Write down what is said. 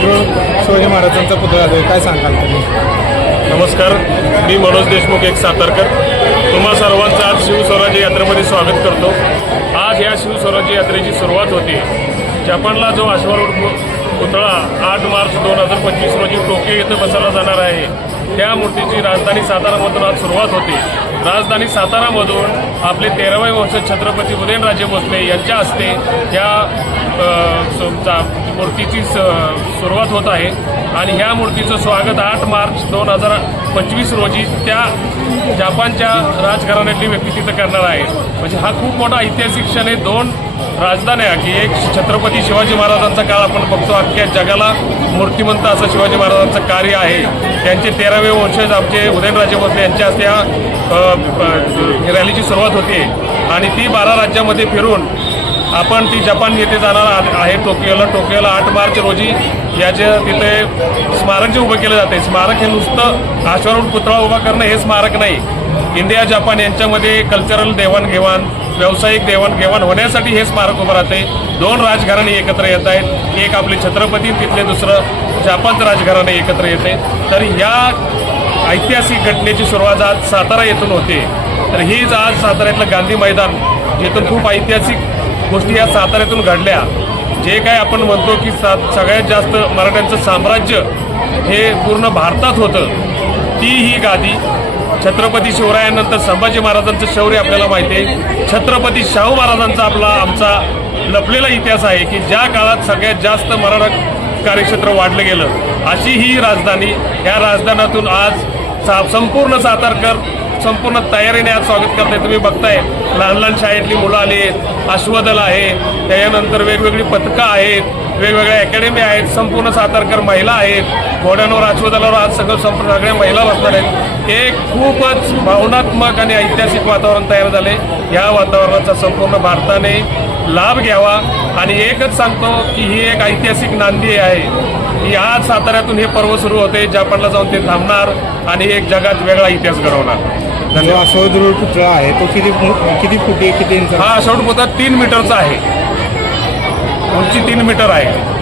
शिवाजी महाराजांचा पुतळा आहे. काय सांगाल तुम्ही? नमस्कार. मी मनोज देशमुख एक सातारकर. तुम्हा सर्वांचं आज शिवस्वराज्य यात्रेमध्ये स्वागत करतो. आज या शिवस्वराज्य यात्रेची सुरुवात होते. जपानला जो अश्वारूढ पु- पुतळा आठ मार्च दोन हजार पंचवीस रोजी टोकियो येथे बसवला जाणार आहे. त्या मूर्तीची राजधानी सातारामधून आज सुरुवात होते. राजधानी सातारामधून आपले तेरावे वर्ष छत्रपती उदयनराजे भोसले यांच्या हस्ते या मूर्तीची स- सुरुवात होत आहे. आणि ह्या मूर्तीचं स्वागत आठ मार्च दोन हजार पंचवीस रोजी त्या जपानच्या राजघराण्यातली व्यक्ती तिथं करणार आहे. म्हणजे हा खूप मोठा ऐतिहासिक क्षण आहे. दोन राजधान्या की एक छत्रपती शिवाजी महाराजांचा काळ आपण बघतो अख्ख्या जगाला मूर्तिमंत असं शिवाजी महाराजांचं कार्य आहे. त्यांचे तेरावे वंशज आमचे उदयनराजे भोसले यांच्या हस्ते ह्या रॅलीची सुरुवात होते. आणि ती बारा राज्यामध्ये फिरून आपण ती जपान येथे जाणार आ- आहे टोकियोला. टोकियोला आठ मार्च रोजी याचे तिथे स्मारक जे उभं केलं जाते. स्मारक हे नुसतं आश्वारून पुतळा उभा करणं हे स्मारक नाही. इंडिया जपान यांच्यामध्ये कल्चरल देवाणघेवाण व्यावसायिक देवाणघेवाण होण्यासाठी हे स्मारक उभं राहते. दोन राजघराणे एकत्र येत आहेत. एक आपले छत्रपती तिथले दुसरं जपानचं राजघराणे एकत्र येते. तर या ऐतिहासिक घटनेची सुरुवात आज सातारा येथून होते. तर हीच आज साताऱ्यातलं गांधी मैदान जिथून खूप ऐतिहासिक गोष्टी या साताऱ्यातून घडल्या. जे काय आपण म्हणतो की सा सगळ्यात जास्त मराठ्यांचं साम्राज्य हे पूर्ण भारतात होतं ती ही गादी. छत्रपती शिवरायांनंतर संभाजी महाराजांचं शौर्य आपल्याला माहिती आहे. छत्रपती शाहू महाराजांचा आपला आमचा लपलेला इतिहास आहे की ज्या काळात सगळ्यात जास्त मराठा कार्यक्षेत्र वाढलं गेलं अशी ही राजधानी या राजधानातून आज सा संपूर्ण सातारकर संपूर्ण तयारीने आज स्वागत करताय. तुम्ही बघताय लहान लहान शाळेतली मुलं आली आहेत अश्वदल आहे त्याच्यानंतर वेगवेगळी पथकं आहेत वेगवेगळ्या अकॅडमी आहेत संपूर्ण सातारकर महिला आहेत घोड्यांवर अश्वदलावर आज सगळं संपूर्ण सगळ्या महिला बसणार आहेत. हे खूपच भावनात्मक आणि ऐतिहासिक वातावरण तयार झाले. या वातावरणाचा संपूर्ण भारताने लाभ घ्यावा. आणि एकच सांगतो की ही एक ऐतिहासिक नांदी आहे. की आज साताऱ्यातून हे पर्व सुरू होते. जपानला जाऊन ते थांबणार आणि एक जगात वेगळा इतिहास घडवणार. म्हणजे जो धन्यवाद अश्वदूर पुतळा आहे तो किती फु- किती फुटी किती इंच? हा अशोक तीन मीटरचा आहे. उंची तीन मीटर आहे.